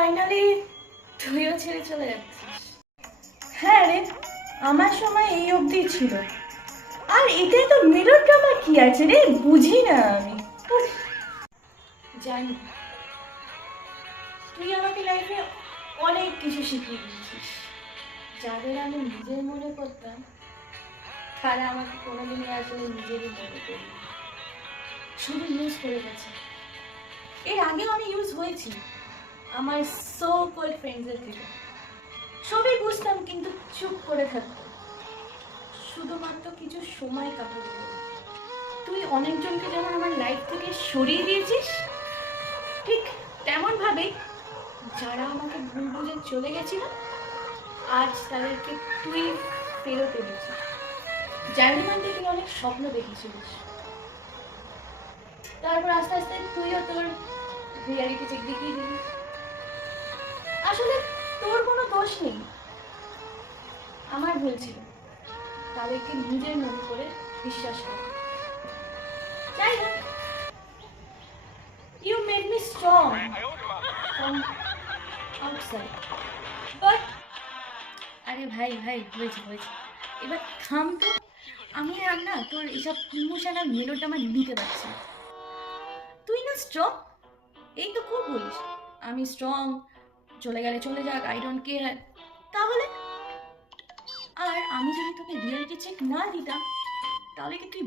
Finally তুইও ছেড়ে চলে যাচ্ছিস। হ্যাঁ রে, আমার সময় এই অবধি ছিল। আর এটাই তো মেলোড্রামা কি আছে রে, বুঝি না আমি। জানি তুই আমাকে লাইফে অনেক কিছু শিখিয়ে দিয়েছিস, যাদের আমি নিজের মনে করতাম তারা আমাকে কোনোদিনই আসলে নিজেরই মনে করি, শুধু ইউজ করে গেছে। এর আগেও আমি ইউজ হয়েছি আমার সো কল্ড ফ্রেন্ডসের থেকে। সবই বুঝতাম কিন্তু চুপ করে থাকতাম, শুধুমাত্র কিছু সময় কাটাবো। তুই অনেকজনকে যেমন আমার লাইফ থেকে সরিয়ে দিয়েছিস, ঠিক তেমন ভাবে যারা আমাকে ভুল বুঝে চলে গেছিল আজ তাদেরকে তুই ফেরত এনেছিস। যার মধ্যে তুই অনেক স্বপ্ন দেখেছিলিস, তারপর আস্তে আস্তে তুইও তোর রিয়ালিটি চেক দেখিয়ে দিবি। আসলে তোর কোনো দোষ নেই, আমার ভুল ছিল তাদেরকে নিজের মনে করে বিশ্বাস কর। যাই হোক, you made me strong from outside, but আরে ভাই ভাই হয়েছে হয়েছে, এবার থাম তো। আমি আর না তোর এইসব ইমোশনাল মেলোটা আমার নিতে পারছি না। তুই না স্ট্রং, এই তো খুব বলিস আমি স্ট্রং, চলে গেলে চলে যাক, আই ডোন্ট কেয়ার। তাহলে আর আমি যদি তোকে রিয়েলিটি চেক না দিতাম তাহলে কি তুই